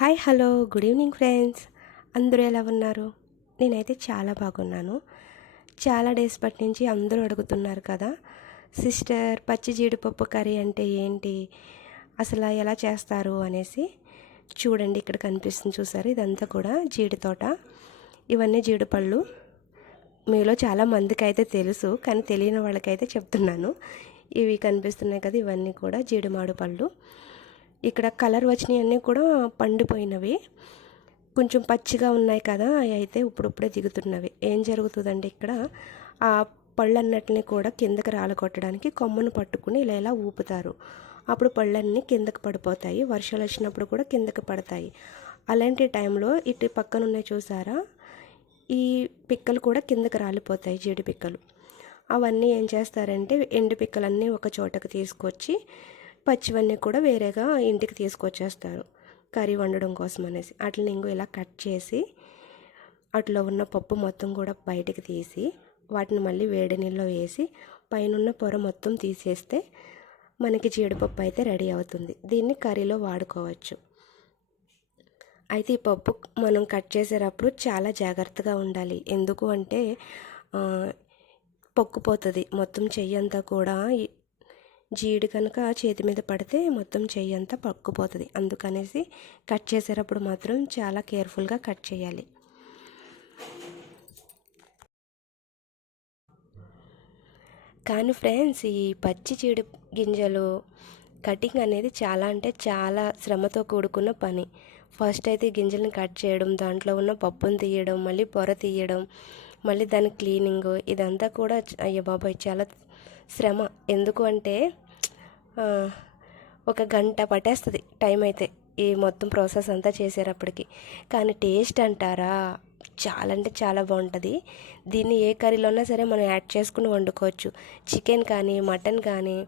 Hi hello good evening friends. అందరూ ఎలా ఉన్నారు? నేనైతే చాలా బాగున్నాను. చాలా డేస్ బట్టి నుంచి అందరూ అడుగుతున్నారు కదా సిస్టర్ పచ్చి జీడిపప్పు కర్రీ అంటే ఏంటి? అసలు ఎలా చేస్తారు అనేసి చూడండి ఇక్కడ కనిపిస్తుంది చూసారు? ఇదంతా కూడా జీడి తోట. ఇవన్నీ జీడిపళ్ళు. మీలో చాలా మందికి అయితే తెలుసు కానీ తెలియని వాళ్ళకైతే చెప్తున్నాను. ఇవి కనిపిస్తున్నాయి కదా ఇవన్నీ కూడా జీడిమాడు పళ్ళు. ఇక్కడ కలర్ వచ్చినవన్నీ కూడా పండిపోయినవి. కొంచెం పచ్చిగా ఉన్నాయి కదా అవి అయితే ఇప్పుడిప్పుడే దిగుతున్నవి. ఏం జరుగుతుందంటే ఇక్కడ ఆ పళ్ళన్నిటిని కూడా కిందకి రాలగొట్టడానికి కొమ్మను పట్టుకుని ఇలా ఇలా ఊపుతారు. అప్పుడు పళ్ళన్నీ కిందకి పడిపోతాయి వర్షాలు వచ్చినప్పుడు కూడా కిందకి పడతాయి. అలాంటి టైంలో ఇటు పక్కన ఉన్నాయి చూసారా? ఈ పిక్కలు కూడా కిందకి రాలిపోతాయి జీడి పిక్కలు. అవన్నీ ఏం చేస్తారంటే ఎండు పిక్కలన్నీ ఒక చోటకి తీసుకొచ్చి పచ్చివన్నీ కూడా వేరేగా ఇంటికి తీసుకొచ్చేస్తారు. కర్రీ వండడం కోసం అనేసి. అట్లని ఇంకో ఇలా కట్ చేసి అట్లా ఉన్న పప్పు మొత్తం కూడా బయటికి తీసి వాటిని మళ్ళీ వేడి నీళ్ళలో వేసి పైన పొర మొత్తం తీసేస్తే మనకి జీడిపప్పు అయితే రెడీ అవుతుంది. దీన్ని కర్రీలో వాడుకోవచ్చు. అయితే ఈ పప్పు మనం కట్ చేసేటప్పుడు చాలా జాగ్రత్తగా ఉండాలి. ఎందుకు అంటే పొక్కుపోతుంది మొత్తం చెయ్యంతా కూడా జీడి కనుక చేతి మీద పడితే మొత్తం చెయ్యి అంతా పక్కుపోతుంది. అందుకనేసి కట్ చేసేటప్పుడు మాత్రం చాలా కేర్ఫుల్గా కట్ చేయాలి. కానీ ఫ్రెండ్స్ ఈ పచ్చి చీడి గింజలు కటింగ్ అనేది చాలా అంటే చాలా శ్రమతో కూడుకున్న పని. ఫస్ట్ అయితే గింజలను కట్ చేయడం దాంట్లో ఉన్న పప్పును తీయడం మళ్ళీ పొర తీయడం మళ్ళీ దాని క్లీనింగ్ ఇదంతా కూడా అయ్యో బాబాయ్ చాలా శ్రమ. ఎందుకు అంటే ఒక గంట పట్టేస్తుంది టైం అయితే ఈ మొత్తం ప్రాసెస్ అంతా చేసేటప్పటికి. కానీ టేస్ట్ అంటారా? చాలా అంటే చాలా బాగుంటుంది. దీన్ని ఏ కర్రీలోనా సరే మనం యాడ్ చేసుకుని వండుకోవచ్చు. చికెన్ కానీ మటన్ కానీ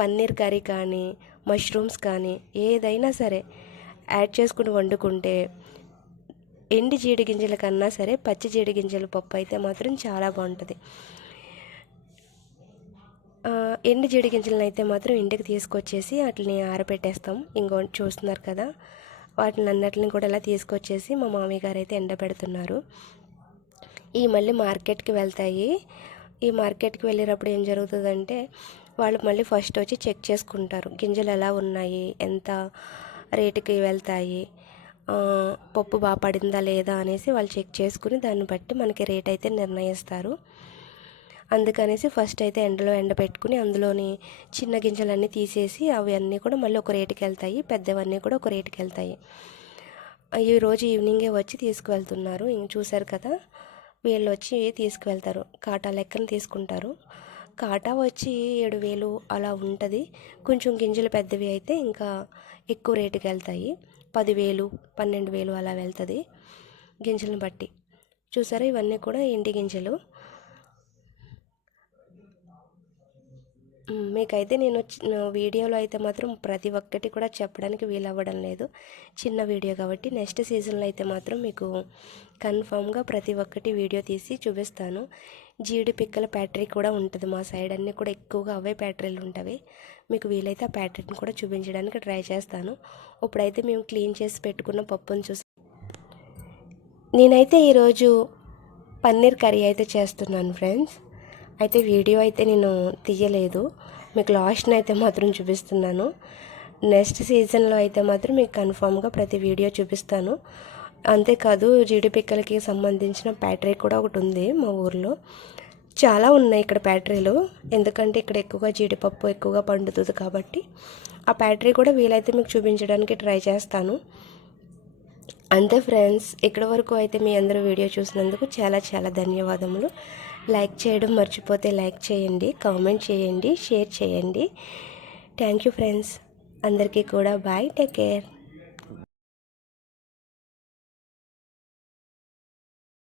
పన్నీర్ కర్రీ కానీ మష్రూమ్స్ కానీ ఏదైనా సరే యాడ్ చేసుకుని వండుకుంటే ఎండి జీడి గింజల కన్నా సరే పచ్చి జీడి గింజల పప్పు అయితే మాత్రం చాలా బాగుంటుంది. ఎండి జీడి గింజలను అయితే మాత్రం ఇంటికి తీసుకొచ్చేసి వాటిని ఆరబెట్టేస్తాం. ఇంకో చూస్తున్నారు కదా వాటిని అన్నిటిని కూడా ఇలా తీసుకొచ్చేసి మా మామయ్య గారు అయితే ఎండబెడుతున్నారు. ఈ మళ్ళీ మార్కెట్కి వెళ్తాయి. ఈ మార్కెట్కి వెళ్ళేటప్పుడు ఏం జరుగుతుందంటే వాళ్ళు మళ్ళీ ఫస్ట్ వచ్చి చెక్ చేసుకుంటారు. గింజలు ఎలా ఉన్నాయి ఎంత రేటుకి వెళ్తాయి పప్పు బాగా పడిందా లేదా అనేసి వాళ్ళు చెక్ చేసుకుని దాన్ని బట్టి మనకి రేట్ అయితే నిర్ణయిస్తారు. అందుకనేసి ఫస్ట్ అయితే ఎండలో ఎండ పెట్టుకుని అందులోని చిన్న గింజలన్నీ తీసేసి అవి అన్నీ కూడా మళ్ళీ ఒక రేటుకి వెళ్తాయి. పెద్దవన్నీ కూడా ఒక రేటుకి వెళ్తాయి. ఈ రోజు ఈవినింగే వచ్చి తీసుకువెళ్తున్నారు. ఇంక చూశారు కదా వీళ్ళు వచ్చి తీసుకువెళ్తారు. కాటా లెక్కన తీసుకుంటారు. కాటా వచ్చి ఏడు వేలు అలా ఉంటుంది. కొంచెం గింజలు పెద్దవి అయితే ఇంకా ఎక్కువ రేటుకి వెళ్తాయి. పదివేలు పన్నెండు వేలు అలా వెళ్తుంది గింజలను బట్టి. చూసారా? ఇవన్నీ కూడా ఇంటి గింజలు. మీకైతే నేను వీడియోలో అయితే మాత్రం ప్రతి ఒక్కటి కూడా చెప్పడానికి వీలవ్వడం లేదు. చిన్న వీడియో కాబట్టి నెక్స్ట్ సీజన్లో అయితే మాత్రం మీకు కన్ఫామ్గా ప్రతి ఒక్కటి వీడియో తీసి చూపిస్తాను. జీడి పిక్కల బ్యాటరీ కూడా ఉంటుంది మా సైడ్. అన్నీ కూడా ఎక్కువగా అవే బ్యాటరీలు ఉంటాయి మీకు వీలైతే ఆ ప్యాటరీని కూడా చూపించడానికి ట్రై చేస్తాను. ఇప్పుడైతే మేము క్లీన్ చేసి పెట్టుకున్న పప్పును చూసి నేనైతే ఈరోజు పన్నీర్ కర్రీ అయితే చేస్తున్నాను ఫ్రెండ్స్. అయితే వీడియో అయితే నేను తీయలేదు. మీకు లాస్ట్ని అయితే మాత్రం చూపిస్తున్నాను. నెక్స్ట్ సీజన్లో అయితే మాత్రం మీకు కన్ఫామ్గా ప్రతి వీడియో చూపిస్తాను. అంతేకాదు జీడిపిక్కలకి సంబంధించిన బ్యాటరీ కూడా ఒకటి ఉంది మా ఊర్లో. చాలా ఉన్నాయి ఇక్కడ బ్యాటరీలు ఎందుకంటే ఇక్కడ ఎక్కువగా జీడిపప్పు ఎక్కువగా పండుతుంది కాబట్టి ఆ బ్యాటరీ కూడా వీలైతే మీకు చూపించడానికి ట్రై చేస్తాను. అంతే ఫ్రెండ్స్ ఇక్కడ వరకు అయితే మీ అందరూ వీడియో చూసినందుకు చాలా చాలా ధన్యవాదములు. లైక్ చేయడం మర్చిపోతే లైక్ చేయండి కామెంట్ చేయండి షేర్ చేయండి. Thank you friends. అందరికీ కూడా బాయ్. Take care.